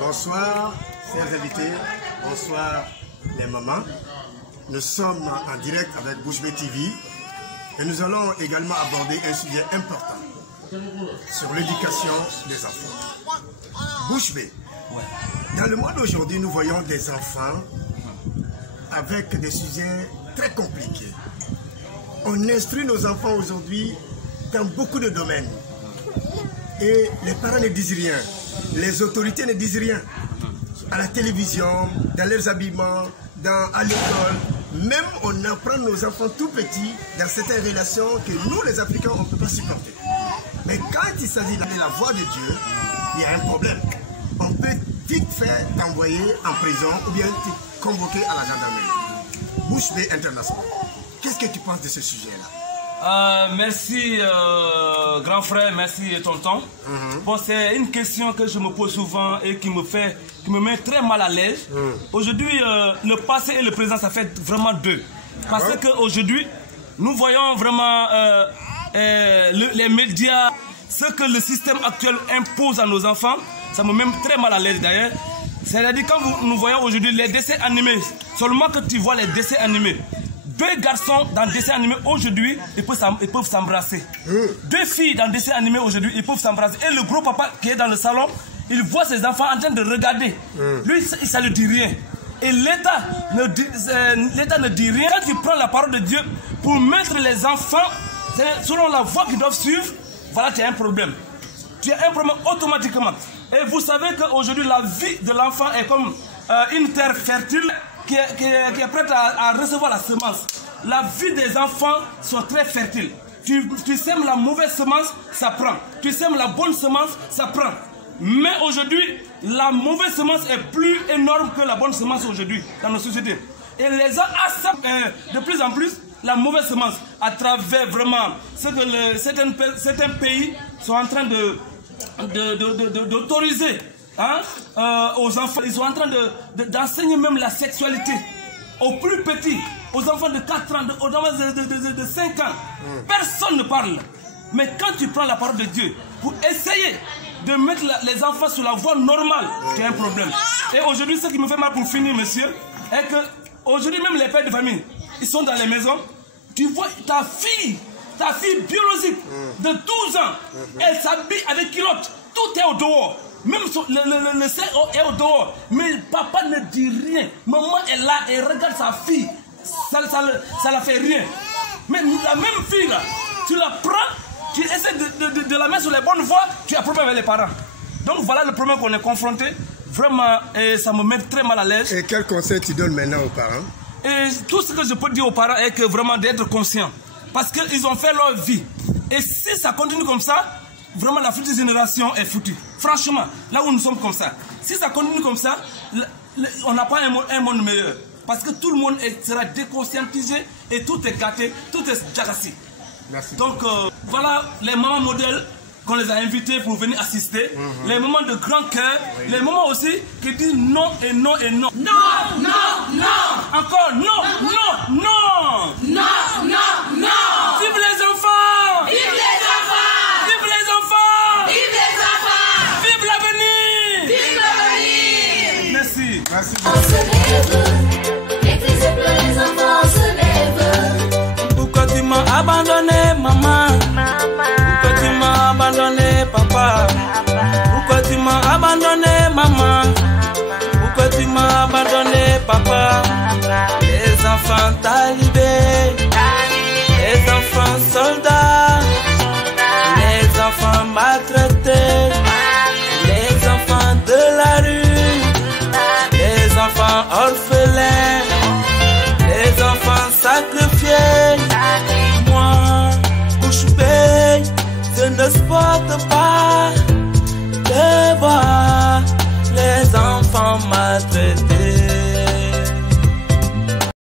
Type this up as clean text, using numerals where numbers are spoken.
Bonsoir, chers invités. Bonsoir, les mamans. Nous sommes en direct avec Bouche B TV et nous allons également aborder un sujet important sur l'éducation des enfants. Bouche B. Dans le monde d'aujourd'hui, nous voyons des enfants avec des sujets très compliqués. On instruit nos enfants aujourd'hui dans beaucoup de domaines. Et les parents ne disent rien. Les autorités ne disent rien. À la télévision, dans leurs habillements, à l'école. Même on apprend nos enfants tout petits dans certaines relations que nous, les Africains, on ne peut pas supporter. Mais quand il s'agit d'aller la voie de Dieu, il y a un problème. On peut vite fait t'envoyer en prison ou bien te convoquer à la gendarmerie. Bouche B International. Qu'est-ce que tu penses de ce sujet-là? Merci grand frère, merci tonton. Bon, c'est une question que je me pose souvent et qui me met très mal à l'aise. Aujourd'hui, le passé et le présent, ça fait vraiment deux. Parce qu'aujourd'hui, nous voyons vraiment les médias, ce que le système actuel impose à nos enfants, ça me met très mal à l'aise d'ailleurs. C'est-à-dire quand nous voyons aujourd'hui les dessins animés, seulement que tu vois les dessins animés, deux garçons dans le dessin animé aujourd'hui, ils peuvent s'embrasser. Deux filles dans le dessin animé aujourd'hui, ils peuvent s'embrasser. Et le gros papa qui est dans le salon, il voit ses enfants en train de regarder. Lui, ça ne dit rien. Et l'État ne dit rien. Quand tu prends la parole de Dieu pour mettre les enfants selon la voie qu'ils doivent suivre, voilà, tu as un problème. Tu as un problème automatiquement. Et vous savez qu'aujourd'hui, la vie de l'enfant est comme une terre fertile qui est prête à recevoir la semence. La vie des enfants sont très fertiles. Tu sèmes la mauvaise semence, ça prend. Tu sèmes la bonne semence, ça prend. Mais aujourd'hui, la mauvaise semence est plus énorme que la bonne semence aujourd'hui dans nos sociétés. Et les gens acceptent de plus en plus la mauvaise semence à travers vraiment ce que certains pays sont en train d'autoriser. Aux enfants, ils sont en train d'enseigner même la sexualité aux plus petits, aux enfants de 4 ans, aux enfants de 5 ans. Personne ne parle. Mais quand tu prends la parole de Dieu pour essayer de mettre les enfants sur la voie normale, tu as un problème. Et aujourd'hui, ce qui me fait mal pour finir, monsieur, est que aujourd'hui, même les pères de famille, ils sont dans les maisons. Tu vois ta fille biologique de 12 ans, elle s'habille avec culotte, tout est au dehors. Même le sein est au dehors. Mais papa ne dit rien. Maman est là et regarde sa fille. Ça la fait rien. Mais la même fille là, tu la prends, tu essaies de la mettre sur les bonnes voies, tu as problème avec les parents. Donc voilà le problème qu'on est confronté. Vraiment, et ça me met très mal à l'aise. Et quel conseil tu donnes maintenant aux parents? Et tout ce que je peux dire aux parents est que vraiment d'être conscients. Parce qu'ils ont fait leur vie. Et si ça continue comme ça, vraiment la future génération est foutue. Franchement, là où nous sommes comme ça, si ça continue comme ça, on n'a pas un monde meilleur. Parce que tout le monde sera déconscientisé et tout est gâté, tout est jagassi. Merci. Donc voilà les mamans modèles qu'on les a invités pour venir assister. Les mamans de grand cœur, les mamans aussi qui disent non et non et non. Non, non, non. Encore non, non, non. Non, non, non. Vive les enfants. Vive les enfants. Vive les enfants. Vive les enfants. Vive l'avenir. Vive l'avenir. Merci. Merci. On se lève, et tes épaules, les enfants se lèvent. Pourquoi tu m'as abandonné, maman? Pourquoi tu m'as abandonné, papa? Pourquoi tu m'as abandonné, maman? Pourquoi tu m'as abandonné, papa? Les enfants talibés, les enfants soldats, les enfants maltraités, les enfants de la rue, les enfants orphelins, les enfants sacrifiés. Moi, Bouche B, je ne supporte pas de voir les enfants maltraités.